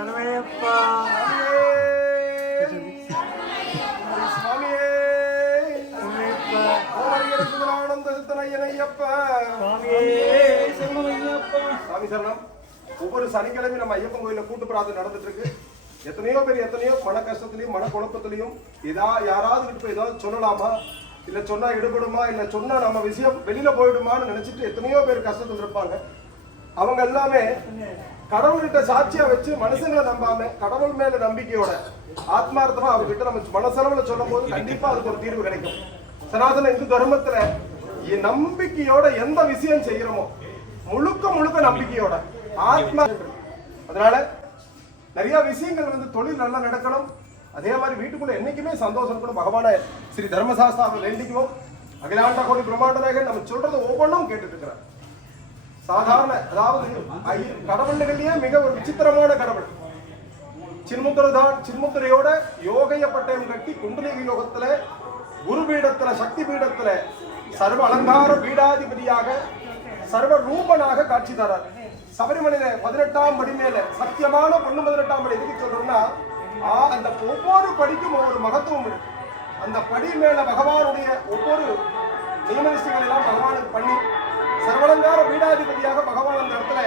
சரவையப்பா சுவாமியே சாமி சரணம். ஒவ்வொரு சனிக்கிழமையும் நம்ம ஐயப்பன் கோயில கூட்டு பிரார்த்தனை நடந்துட்டு இருக்கு. எத்தனையோ பேர் எத்தனையோ மன கஷ்டத்திலையும் மன குழப்பத்திலையும் யாராவது கிட்ட போய் ஏதாவது சொல்லலாமா, இல்ல சொன்னா எடுபடுமா, இல்ல சொன்னா நம்ம விஷயம் வெளியில போயிடுமான்னு நினைச்சிட்டு எத்தனையோ பேர் கஷ்டத்துல இருப்பாங்க. அவங்க எல்லாமே கடவுள்கிட்ட சாட்சியா வச்சு மனுஷங்களை நம்பாம கடவுள் மேல நம்பிக்கையோட ஆத்மார்த்தமா அவர்கிட்ட நம்ம மனசளவுல சொல்லும் போது கண்டிப்பா அதுக்கு ஒரு தீர்வு கிடைக்கும். சனாதன இந்து தர்மத்துல நம்பிக்கையோட எந்த விஷயம் செய்யறோமோ முழுக்க முழுக்க நம்பிக்கையோட ஆத்மா. அதனால நிறைய விஷயங்கள் வந்து தொழில் நல்லா நடக்கணும். அதே மாதிரி வீட்டுக்குள்ள என்னைக்குமே சந்தோஷம் இருக்கணும். பகவான ஸ்ரீ தர்மசாஸ்திராவை வேண்டிக்குவோம். அகிலாண்ட கோடி பிரம்மாண்டனாக நம்ம சொல்றது ஒவ்வொன்றும் கேட்டுட்டு இருக்கிறார். சாதாரண அதாவது கடவுள்களிலேயே மிக ஒரு விசித்திரமான கடவுள் சின்முத்திரதான். சின்முத்திரையோட யோகைய பட்டயம் கட்டி குண்டலிக யோகத்துல குரு பீடத்துல சக்தி பீடத்துல சர்வ அலங்கார பீடாதிபதியாக சர்வ ரூபனாக காட்சி தரார். சபரிமலையில 18ஆம் படி மேல சத்தியமான பொண்ணு 18ஆம் படி எதுக்கு சொல்றோம்னா அந்த ஒவ்வொரு படிக்கும் ஒவ்வொரு மகத்துவம் இருக்கு. அந்த படி மேல பகவானுடைய ஒவ்வொரு நியமனிஷ்டங்கள் எல்லாம் பகவானுக்கு பண்ணி சர்வலங்கார பீடாதிபதியாக பகவான் அந்த இடத்துல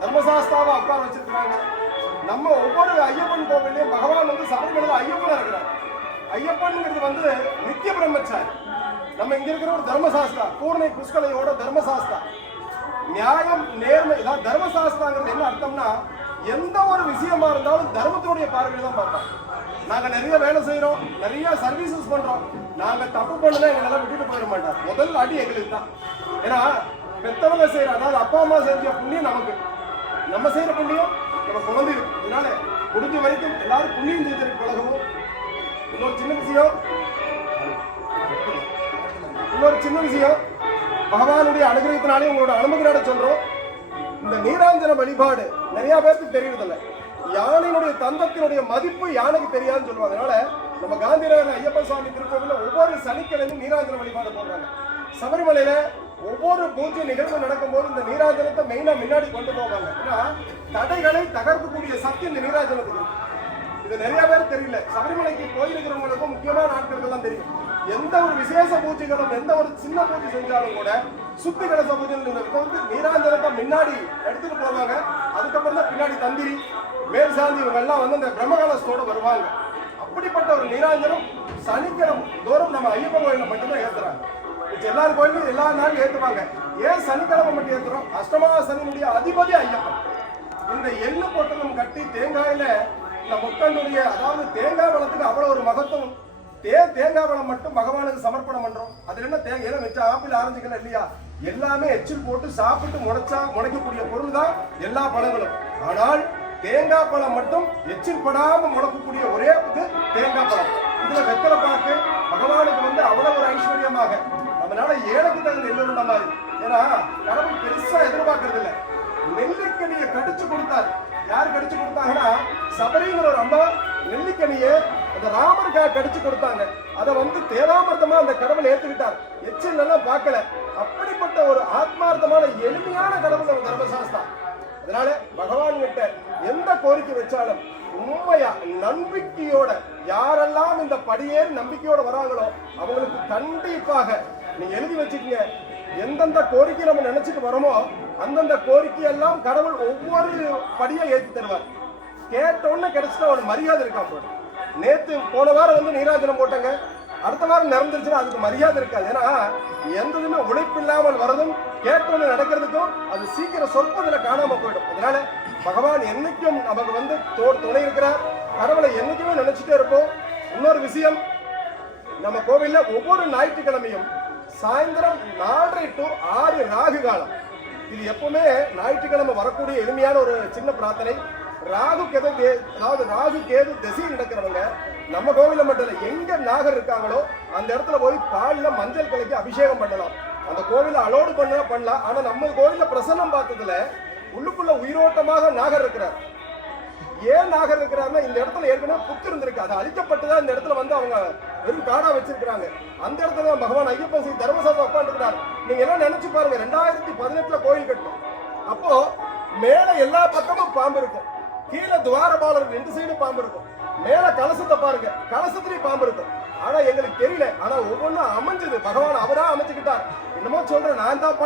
தர்மசாஸ்தாவை உட்கார வச்சிருக்கிறாங்க. நம்ம ஒவ்வொரு ஐயப்பன் கோவிலையும் பகவான் வந்து சபரிமலையில ஐயப்பனா இருக்கிறார். ஐயப்பன்ங்கிறது வந்து நித்திய பிரம்மச்சாரி. நம்ம இங்க இருக்கிற ஒரு தர்மசாஸ்திரா பூர்ணை புஷ்கலையோட தர்மசாஸ்திரா நியாயம் நேர்மை. இதான் தர்மசாஸ்திராங்கிறது என்ன அர்த்தம்னா எந்த ஒரு விஷயமா இருந்தாலும் தர்மத்தினுடைய பார்வையில தான் பார்ப்பாங்க. நாங்க நிறைய வேலை செய்யறோம், நிறைய சர்வீசஸ் பண்றோம், நாங்க தப்பு பண்ணல எங்களெல்லாம் விட்டுட்டு போயிட மாட்டார். முதல் அடி எங்களுக்கு தான். ஏன்னா பெத்தவங்க செய்யற அதாவது அப்பா அம்மா செஞ்ச புண்ணியம் நமக்கு, நம்ம செய்யற புண்ணியம் நம்ம குழந்தை இருக்கு. அதனால முடிஞ்ச வரைக்கும் எல்லாரும் புண்ணியம் செய்திருக்கு பழகவும். இன்னொரு சின்ன விஷயம் பகவானுடைய அனுகிரகத்தினாலே உங்களோட அனுமதியோட சொல்றோம். இந்த நீராஞ்சன வழிபாடு நிறைய பேருக்கு தெரியறதில்ல. யானையினுடைய தந்தத்தினுடைய மதிப்பு யானைக்கு தெரியாதுன்னு சொல்லுவாங்க. அதனால நம்ம காந்திநகர் ஐயப்பன் சுவாமி திருக்கோவில ஒவ்வொரு சனிக்கிழமையும் நீராஞ்சன வழிபாடு போடுறாங்க. சபரிமலையில ஒவ்வொரு பூஜை நிகழ்வு நடக்கும் போது இந்த நீராஞ்சனத்தை மெயினா முன்னாடி கொண்டு போவாங்க. ஏன்னா தடைகளை தகர்க்கக்கூடிய சக்தி இந்த நீராஞ்சனத்துக்கு. இது நிறைய பேர் தெரியல. சபரிமலைக்கு போயிருக்கிறவங்களுக்கும் முக்கியமான ஆட்களுக்கு தான் தெரியும். எந்த ஒரு விசேஷ பூஜைகளும் எந்த ஒரு சின்ன பூஜை செஞ்சாலும் கூட சுத்தி கலச பூஜை வந்து நீராஞ்சனத்தை முன்னாடி எடுத்துட்டு போவாங்க. அதுக்கப்புறம் தான் பின்னாடி தந்திரி மேல் சாந்தி இவங்க எல்லாம் வந்து அந்த பிரம்மகலசத்தோட வருவாங்க. அப்படிப்பட்ட ஒரு நீராஞ்சனம் சனிக்கிழமை தோறும் நம்ம ஐயப்பன் கோயில மட்டும்தான் ஏத்துறாங்க. எல்லாரும் கோயிலும் எல்லா நாளும் ஏத்துவாங்க. ஏன் சனிக்கிழமை மட்டும் ஏத்துறோம்? அஷ்டமா சனியுடைய அதிபதி ஐயப்பன். இந்த எள்ளு பொட்டலம் கட்டி தேங்காயில இந்த முக்கனுடைய அதாவது தேங்காய் பழத்துக்கு அவ்வளவு ஒரு மகத்துவம். தேங்காய் பழம் மட்டும் பகவானுக்கு சமர்ப்பணம் பண்றோம். அதுல என்ன தேங்காய் வச்சா ஆப்பிள் ஆரஞ்சுக்கல இல்லையா, எல்லாமே எச்சில் போட்டு சாப்பிட்டு முளைக்கக்கூடிய பொருள் தான் எல்லா பழங்களும். ஆனால் தேங்காய் பழம் மட்டும் எச்சில் படாம முளைக்கக்கூடிய ஒரே இது தேங்காய் பழம். இதுல வெத்தலை பாக்கு பகவானுக்கு வந்து அவ்வளவு ஒரு ஐஸ்வர்யமாக நம்மளால ஏழைக்கு தகுந்த எள்ளு உண்ட மாதிரி. ஏன்னா கடவுள் பெருசா எதிர்பார்க்கறது இல்லை. நெல்லிக்கனியை கடிச்சு கொடுத்தாரு. யாரு கடிச்சு கொடுத்தாங்கன்னா சபரிங்கிற ஒரு அம்மா நெல்லிக்கனியை அந்த ராமருக்காக கடிச்சு கொடுத்தாங்க. அதை வந்து தேவாமிர்தமா அந்த கடவுள் ஏத்துக்கிட்டார். எச்சில் எல்லாம் பார்க்கல. அப்படிப்பட்ட ஒரு ஆத்மார்த்தமான எளிமையான கடவுள் நம்ம தர்மசாஸ்திரா. அதனால பகவான் கிட்ட எந்த கோரிக்கை வச்சாலும் உண்மையா நம்பிக்கையோட யாரெல்லாம் இந்த படியேறி நம்பிக்கையோட வராங்களோ அவங்களுக்கு கண்டிப்பாக நீங்க எழுதி வச்சுக்கீங்க. எந்தெந்த கோரிக்கை நம்ம நினைச்சிட்டு வரோமோ அந்தந்த கோரிக்கையெல்லாம் கடவுள் ஒவ்வொரு படியா ஏற்றி தருவார். கேட்டோன்னு கிடைச்சிட்டா ஒரு மரியாதை இருக்கா. நேத்து போன வாரம் வந்து நீராஜனம் போட்டாங்க, அடுத்த வாரம் நிறந்துருச்சுன்னா அதுக்கு மரியாதை இருக்காது. ஏன்னா எந்ததுமே உழைப்பு இல்லாமல் வரதும் கேட்டோன்னு நடக்கிறதுக்கும் அது சீக்கிரம் சொற்பதில் காணாம போயிடும். அதனால பகவான் என்னைக்கும் நமக்கு வந்து துணை இருக்கிறார். கடவுளை என்னைக்குமே நினைச்சிட்டே இருப்போம். இன்னொரு விஷயம், நம்ம கோவில்ல ஒவ்வொரு ஞாயிற்றுக்கிழமையும் சாயந்தரம் 4:30 to 6 ராகு காலம். இது எப்பவுமே ஞாயிற்றுக்கிழமை வரக்கூடிய எளிமையான ஒரு சின்ன பிரார்த்தனை. ராகு கேது அதாவது ராகு கேது திசை நடக்கிறவங்க நம்ம கோவில மட்டும் இல்ல எங்க நாகர் இருக்காங்களோ அந்த இடத்துல போய் பால்ல மஞ்சள் கலக்கி அபிஷேகம் பண்ணலாம். அந்த கோவில அலோடு பண்ணலாம். ஆனா நம்ம கோவில பிரசன்னம் பார்த்ததுல உள்ளுக்குள்ள உயிரோட்டமாக நாகர் இருக்கிறார். ஏன் நாகர் இருக்கிறாருன்னா இந்த இடத்துல ஏற்கனவே புத்து இருந்திருக்கு. அது அழிக்கப்பட்டுதான் இந்த இடத்துல வந்து அவங்க வெறும் காடா வச்சிருக்கிறாங்க. அந்த இடத்துல பகவான் ஐயப்பன் ஸ்ரீ தர்மசாஸ்திரா உட்காந்துருக்கிறார். நீங்க எல்லாம் நினைச்சு பாருங்க, 2018 கோயில் கட்டணும். அப்போ மேல எல்லா பக்கமும் பாம்பு இருக்கும். கீழே துவாரபாலர் 2 சைடு பாம்பு இருக்கும். மேல கலசத்தை பாருங்க, கலசத்திலேயே பாம்பு இருக்கும். ஆனா எங்களுக்கு தெரியல. ஆனா ஒவ்வொன்றும் அமைஞ்சது பகவான் அவரா அமைச்சுக்கிட்டார். என்னமோ சொல்ற நான் தான்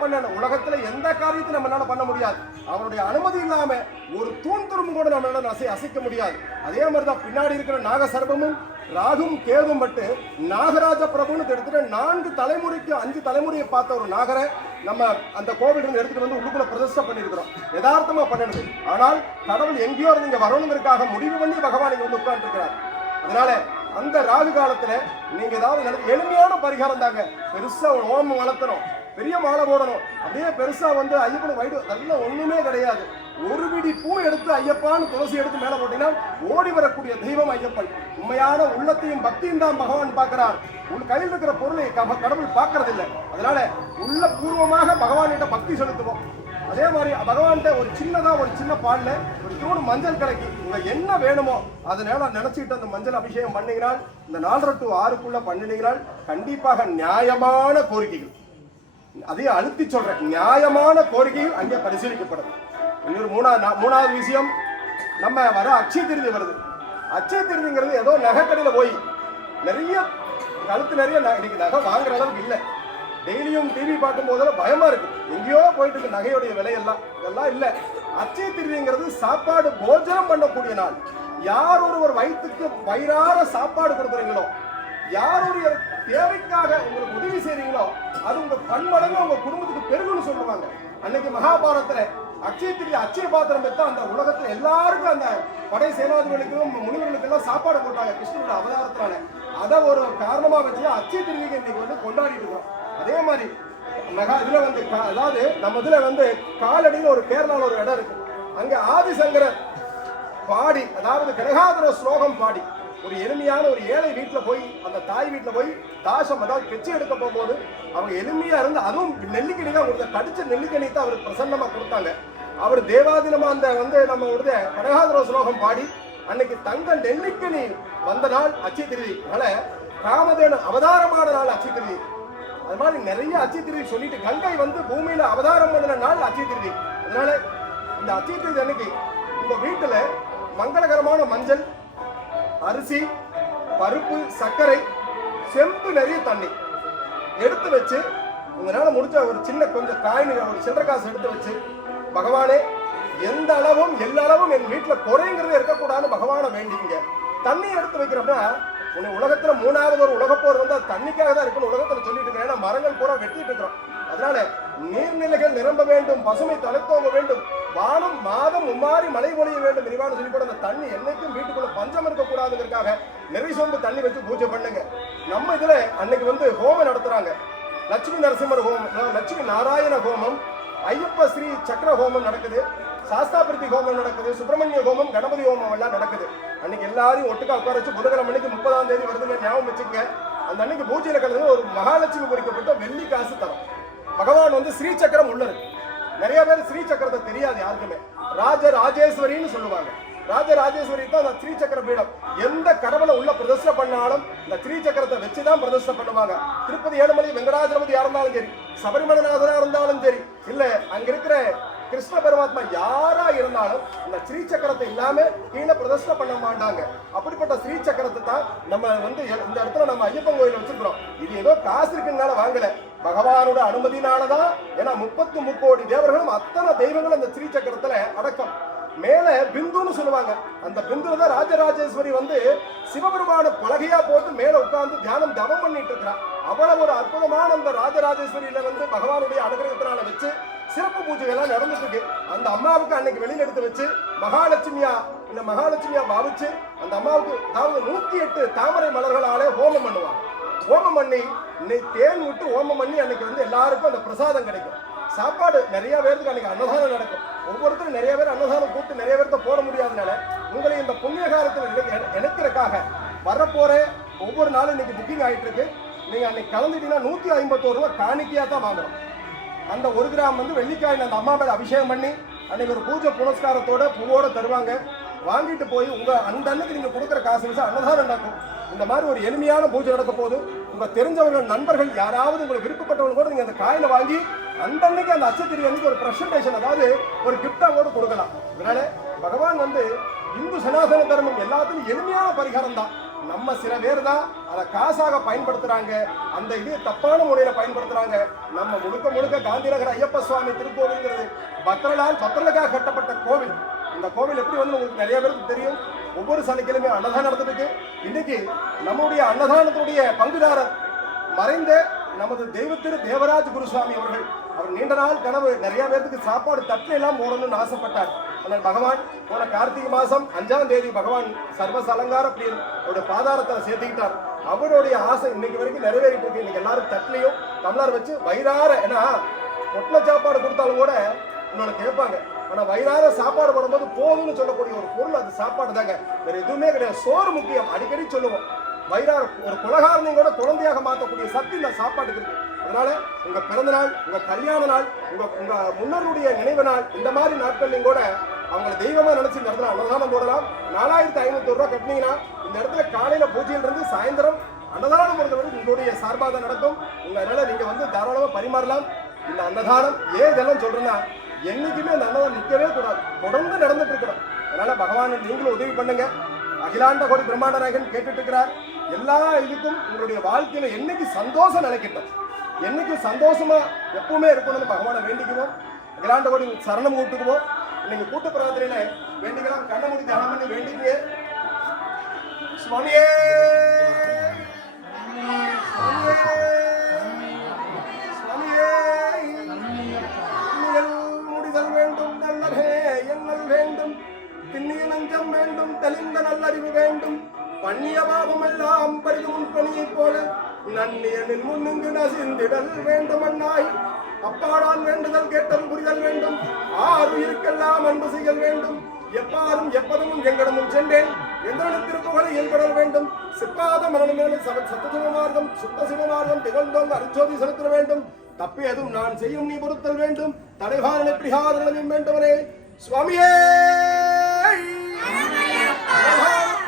பண்ணேன். உலகத்துல எந்த காரியத்தையும் நம்மளால பண்ண முடியாது. அவருடைய அனுமதி இல்லாம ஒரு தூண் துரும்பு கூட நம்மளால அசைக்க முடியாது. அதே மாதிரிதான் பின்னாடி இருக்கிற நாகசர்பமும் ராகும் கேதும் பட்டு நாகராஜ பிரபுன்னு எடுத்துட்டு 4 தலைமுறைக்கு 5 தலைமுறையை பார்த்த ஒரு நாகரை நம்ம அந்த கோவில் இருந்து எடுத்துட்டு வந்து உள்ளுக்குள்ள பிரதிஷ்டை பண்ணிருக்கிறோம். யதார்த்தமா பண்ணிடுது. ஆனால் கடவுள் எங்கேயோ இருந்து இங்க வரணுங்கிறதுக்காக முடிவு பண்ணி பகவான் இங்க வந்து உட்கார்ந்து இருக்கிறார். அதனால அந்த ராகு காலத்துல நீங்க ஏதாவது எளிமையான பரிகாரம் தாங்க. பெருசா ஓமம் வளர்த்தணும், பெரிய மாலை போடணும், அப்படியே பெருசா வந்து ஐயப்பன் வயிடு அதெல்லாம் ஒண்ணுமே கிடையாது. ஒரு பிடி பூ எடுத்து ஐயப்பான்னு துளசி எடுத்து மேல போட்டீங்கன்னா ஓடி வரக்கூடிய தெய்வம் ஐயப்பன். உண்மையான உள்ளத்தையும் பக்தியும் தான் பகவான் பார்க்கிறார். உன் கையில் இருக்கிற பொருளை கடவுள் பார்க்கறது இல்லை. அதனால உள்ள பூர்வமாக பகவான்கிட்ட பக்தி செலுத்துவோம். அதே மாதிரி பகவான்கிட்ட ஒரு சின்ன பால்ல ஒரு தூணு மஞ்சள் கலக்கி உங்க என்ன வேணுமோ அதனால நினைச்சுட்டு அந்த மஞ்சள் அபிஷேகம் பண்ணினால் இந்த 4 to 6க்குள்ள பண்ணினால் கண்டிப்பாக நியாயமான கோரிக்கைகள், அதையும் அழுத்தி சொல்றேன், நியாயமான கோரிக்கைகள் அங்கே பரிசீலிக்கப்படும். இன்னொரு மூணாவது விஷயம், நம்ம வர அட்சய திருதி வருது. அட்சய திருதிங்கிறது ஏதோ நகைக்கடையில போய் நிறைய கழுத்து நிறைய நகை வாங்குற அளவுக்கு இல்லை. டெய்லியும் டிவி பார்க்கும் போதெல்லாம் பயமா இருக்கு, எங்கேயோ போயிட்டு இருக்கு நகையுடைய விலையெல்லாம். இதெல்லாம் இல்லை. அட்சய திருதிங்கிறது சாப்பாடு போஜனம் பண்ணக்கூடிய நாள். யார் ஒருவர் வயிற்றுக்கு வயிறார சாப்பாடு கொடுக்குறீங்களோ, யார் ஒரு தேவைக்காக உங்களுக்கு உதவி செய்றீங்களோ அது உங்க பன்மடங்கு உங்க குடும்பத்துக்கு பெருகுன்னு சொல்லுவாங்க. அன்னைக்கு மகாபாரதத்துல அட்சய திருதி அட்சய பாத்திரம் பெற்ற அந்த உலகத்துல எல்லாருக்கும் அந்த படை சேனாதிகளுக்கும் முனிவர்களுக்கு எல்லாம் சாப்பாடு போட்டாங்க கிருஷ்ணனோட அவதாரத்தினால. அதை ஒரு காரணமா வச்சு அட்சய திருதிக்கு இன்னைக்கு வந்து கொண்டாடிட்டு இருக்கோம். அதே மாதிரி இதுல வந்து அதாவது நம்ம இதுல வந்து காலடியில் ஒரு கேரளாவில் ஒரு இடம் இருக்கு. அங்க ஆதிசங்கரர் பாடி, அதாவது கனகாதர ஸ்லோகம் பாடி ஒரு எளிமையான ஒரு ஏழை வீட்டுல போய் அந்த தாய் வீட்டுல போய் தாசம் அதாவது பிச்சை எடுக்க போகும்போது அவங்க எளிமையா இருந்து, அதுவும் நெல்லிக்கணி தான் கொடுத்த, கடிச்ச நெல்லிக்கணி தான் அவருக்கு பிரசன்னமா கொடுத்தாங்க. அவர் தேவாதினமா அந்த வந்து நம்ம ஒரு கனகாதர ஸ்லோகம் பாடி அன்னைக்கு தங்க நெல்லிக்கணி வந்த நாள் அட்சய திருதி. அதனால காமதேனு அவதாரமான நாள் அட்சய திருதி. அது மாதிரி நிறைய அட்சய திருதி சொல்லிட்டு கங்கை வந்து பூமியில அவதாரம் பண்ணின நாள் அட்சய திருதி. அதனால இந்த அட்சய திருதி அன்னைக்கு உங்க வீட்டுல மங்களகரமான மஞ்சள், அரிசி, பருப்பு, சர்க்கரை, செம்பு நிறைய தண்ணி எடுத்து வச்சு உங்களால முடிஞ்ச ஒரு சின்ன கொஞ்சம் காயின் ஒரு சில்லறை காசு எடுத்து வச்சு, பகவானே எந்த அளவும் எல்லா அளவும் என் வீட்டுல குறைங்கிறதே இருக்கக்கூடாதுன்னு பகவானை வேண்டிங்க. தண்ணி எடுத்து வைக்கிறப்ப உலகத்துல 3வது ஒரு உலகப்போர் வந்து அது தண்ணிக்காக தான் இருக்குன்னு உலகத்துல சொல்லிட்டு இருக்கேன். ஏன்னா மரங்கள் பூரா வெட்டிட்டு இருக்கிறோம். அதனால நீர்நிலைகள் நிரம்ப வேண்டும், பசுமை தலைத்தோங்க வேண்டும், வானம் மாதம் மும்மாறி மழை பொழிய வேண்டும் விரிவான சொல்லி கூட அந்த தண்ணி என்னைக்கும் வீட்டுக்குள்ள பஞ்சம் இருக்கக்கூடாதுங்கிறதுக்காக நெறி சொம்பு தண்ணி வச்சு பூஜை பண்ணுங்க. நம்ம இதுல அன்னைக்கு வந்து ஹோமம் நடத்துறாங்க. லட்சுமி நரசிம்மர் ஹோமம், லட்சுமி நாராயண ஹோமம், ஐயப்ப ஸ்ரீ சக்கர ஹோமம் நடக்குது, சாஸ்தாபிரதி ஹோமம் நடக்குது, சுப்பிரமணிய ஹோமம், கணபதி ஹோமம் எல்லாம் நடக்குது. அன்னைக்கு எல்லாரையும் ஒட்டுக்கா உட்கார வச்சு புதன்கிழமை அன்னைக்கு 30ஆம் தேதி வருதுங்க, ஞாபகம் வச்சுக்கங்க. அந்த அன்னைக்கு பூஜையில கலந்து ஒரு மகாலட்சுமி குறிக்கப்பட்ட வெள்ளி காசு தரும். பகவான் வந்து ஸ்ரீ சக்கரம் உள்ள இருக்கு. நிறைய பேர் ஸ்ரீ சக்கரத்தை தெரியாது யாருக்குமே. ராஜராஜேஸ்வரின்னு சொல்லுவாங்க. ராஜராஜேஸ்வரி தான் அந்த ஸ்ரீ சக்கர பீடம். எந்த கடவுளை உள்ள பிரதிஷ்டை பண்ணாலும் இந்த ஸ்ரீ சக்கரத்தை வச்சுதான் பிரதிஷ்டை பண்ணுவாங்க. திருப்பதி ஏழுமலை வெங்கடாஜலபதியா இருந்தாலும் சரி, சபரிமலைநாதனா இருந்தாலும் சரி, இல்ல அங்க இருக்கிற கிருஷ்ண பரமாத்மா யாரா இருந்தாலும் இந்த ஸ்ரீ சக்கரத்தை இல்லாம கீழே பிரதிஷ்டை பண்ண மாட்டாங்க. அப்படிப்பட்ட ஸ்ரீ சக்கரத்தை தான் நம்ம வந்து இந்த இடத்துல நம்ம ஐயப்பன் கோயில் வச்சிருக்கிறோம். இது ஏதோ காசு இருக்குனால வாங்கல, பகவானோட அனுமதினாலதான். ஏன்னா 33 கோடி தேவர்களும் அத்தனை தெய்வங்களும் அந்த ஸ்ரீ சக்கரத்துல அடக்கம். மேல பிந்துன்னு சொல்லுவாங்க. அந்த பிந்துல தான் ராஜராஜேஸ்வரி வந்து சிவபெருமான பலகையா போட்டு மேல உட்கார்ந்து தியானம் தவம் பண்ணிட்டு இருக்கிறான். அவ்வளவு ஒரு அற்புதமான அந்த ராஜராஜேஸ்வரியில வந்து பகவானுடைய அனுகிரகத்தினால வச்சு சிறப்பு பூஜை எல்லாம் நடந்துட்டு இருக்கு. அந்த அம்மாவுக்கு அன்னைக்கு வெளியில எடுத்து வச்சு மகாலட்சுமியா பாவிச்சு அந்த அம்மாவுக்கு அதாவது 108 தாமரை மலர்களாலே ஹோமம் பண்ணுவாங்க. ஹோமம் பண்ணி தேன் விட்டு ஹோமம் பண்ணி அன்னைக்கு வந்து எல்லாருக்கும் அந்த பிரசாதம் கிடைக்கும். சாப்பாடு நிறைய பேருக்கு அன்னைக்கு அன்னதானம் நடக்கும். ஒவ்வொருத்தரும் நிறைய பேர் அன்னதானம் கூப்பிட்டு நிறைய பேர்த்த போட முடியாதனால உங்களை இந்த புண்ணிய காலத்தில் இணைக்கிறதுக்காக வரப்போற ஒவ்வொரு நாளும் இன்னைக்கு புக்கிங் ஆயிட்டு இருக்கு. நீங்க அன்னைக்கு கலந்துட்டீங்கன்னா 151 ரூபாய் காணிக்கையா தான் வாங்கணும். அந்த 1 கிராம் வந்து வெள்ளிக்காய் அந்த அம்மா மேல அபிஷேகம் பண்ணி அன்னைக்கு ஒரு பூஜை புனஸ்காரத்தோட பூவோட தருவாங்க. வாங்கிட்டு போய் உங்க அந்த அன்னைக்கு நீங்க கொடுக்குற காசு வச்சு அன்னதானம் நடக்கும். இந்த மாதிரி ஒரு எளிமையான பூஜை நடக்க போது உங்க தெரிஞ்சவர்கள் நண்பர்கள் யாராவது உங்களுக்கு விருப்பப்பட்டவங்க கூட நீங்க அந்த காயினை வாங்கி அந்த அன்னைக்கு அந்த அச்சத்திரி அன்னைக்கு ஒரு பிரசன்டேஷன், அதாவது ஒரு கிஃப்டா கூட கொடுக்கலாம். அதனால பகவான் வந்து இந்து சனாதன தர்மம் எல்லாத்துக்கும் எளிமையான பரிகாரம் தான். நம்ம சில பேர் தான் அதை காசாக பயன்படுத்துறாங்க, அந்த இது தப்பான முறையில பயன்படுத்துறாங்க. நம்ம முழுக்க முழுக்க காந்திநகர் ஐயப்ப சுவாமி திருக்கோவில்ங்கிறது பக்தர்களுக்காக கட்டப்பட்ட கோவில். இந்த கோவில் எப்படி வந்து உங்களுக்கு நிறைய பேருக்கு தெரியும், ஒவ்வொரு சனிக்கிழமையும் அன்னதானம் நடந்துட்டு. இன்னைக்கு நம்முடைய அன்னதானத்தினுடைய பங்குதாரர் மறைந்த நமது தெய்வத்திரு தேவராஜ் குருசுவாமி அவர்கள், அவர் நீண்ட நாள் கனவு நிறைய பேருக்கு சாப்பாடு தட்டு எல்லாம் போடணும்னு ஆசைப்பட்டார். ஆனால் பகவான் போன கார்த்திகை மாசம் 5ஆம் தேதி பகவான் சர்வச அலங்கார பிரியன் அவருடைய பாதாரத்தில் சேர்த்துக்கிட்டார். அவருடைய ஆசை இன்னைக்கு வரைக்கும் நிறைவேறிட்டு இருக்கு. இன்னைக்கு எல்லாரும் தட்டுலையும் டம்ளர் வச்சு வயிறார, ஏன்னா பொட்டல சாப்பாடு கொடுத்தாலும் கூட இன்னொன்னு கேட்பாங்க, ஆனா வயிறார சாப்பாடு போடும்போது போதும்னு சொல்லக்கூடிய ஒரு பொருள் அது சாப்பாடு தாங்க, வேற எதுவுமே கிடையாது. சோறு முக்கியம், அடிக்கடி சொல்லுவோம். வயிறார ஒரு குலகாரனையும் கூட குழந்தையாக மாற்றக்கூடிய சக்தி இந்த சாப்பாட்டுக்கு இருக்கு. அதனால உங்க பிறந்த நாள், உங்க கல்யாண நாள், உங்க முன்னோருடைய நினைவு நாள், இந்த மாதிரி நாட்கள்லையும் கூட அவங்களை தெய்வமா நினைச்சு இந்த இடத்துல அன்னதானம் போடலாம். 4500 ரூபாய் கட்டினீங்கன்னா இந்த இடத்துல காலையில பூஜையிலிருந்து சாயந்தரம் அன்னதானம் பொறுத்தவரை உங்களுடைய சார்பாக தான் நடக்கும். அதனால நீங்க வந்து தாராளமா பரிமாறலாம். இந்த அன்னதானம் ஏன் இதெல்லாம் சொல்றேன்னா, என்னைக்குமே அந்த அன்னதானம் நிற்கவே கூடாது, தொடர்ந்து நடந்துட்டு இருக்கிறோம். அதனால பகவான் நீங்களும் உதவி பண்ணுங்க. அகிலாண்ட கோடி பிரம்மாண்ட நாயகன் கேட்டுட்டு இருக்கிறார். எல்லா இதுக்கும் உங்களுடைய வாழ்க்கையில என்னைக்கு சந்தோஷம் நினைக்கட்டும், என்னைக்கு சந்தோஷமா எப்பவுமே இருக்கணும்னு பகவானை வேண்டிக்குவோம். அகிலாண்ட கோடி சரணம் கூட்டுக்குவோம். இன்னைக்கு கூட்டு பிரார்த்தனையில வேண்டிக்கலாம். கண்ண மூடி தியானம் பண்ணி வேண்டிக்குங்க. சுவாமியே முடிதல் வேண்டும், நல்லதே எண்ணல் வேண்டும், திண்ணிய நஞ்சம் வேண்டும், தெளிந்த நல்லறிவு வேண்டும், பண்ணிய பாவம் எல்லாம் பரிதும் பணியை போல நன்னியனின் முன்னுங்கு நசிந்திடல் வேண்டும். அண்ணாய் அப்பாடான் வேண்டுதல் கேட்டல் புரிதல் வேண்டும், ஆறு இருக்கெல்லாம் அன்பு செய்யல் வேண்டும், எப்பாரும் எப்பதமும் எங்கடமும் சென்றேன் எந்தன திருப்புகளை ஏற்படல் வேண்டும், சிப்பாத மரணமேலே சத்தசிவமார்க்கம் சுத்த சிவமார்க்கம் திகழ்ந்தோம் அரிச்சோதி செலுத்த வேண்டும், தப்பியதும் நான் செய்யும் நீ பொறுத்தல் வேண்டும், தடைவாரனை பிரிகாதனையும் வேண்டுவனே. சுவாமியே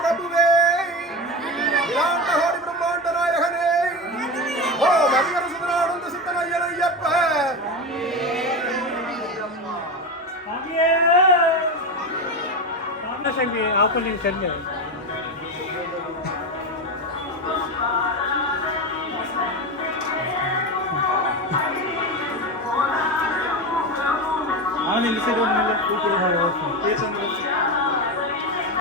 பிரபுவே இலாண்டகோடி பிரம்மாண்ட நாயகனே, ஓம் ஹரிஹர சுந்தரானந்த சித்தனையனையப்ப. ஓப்பனிங் செல்லு அவன் இந்த சைடு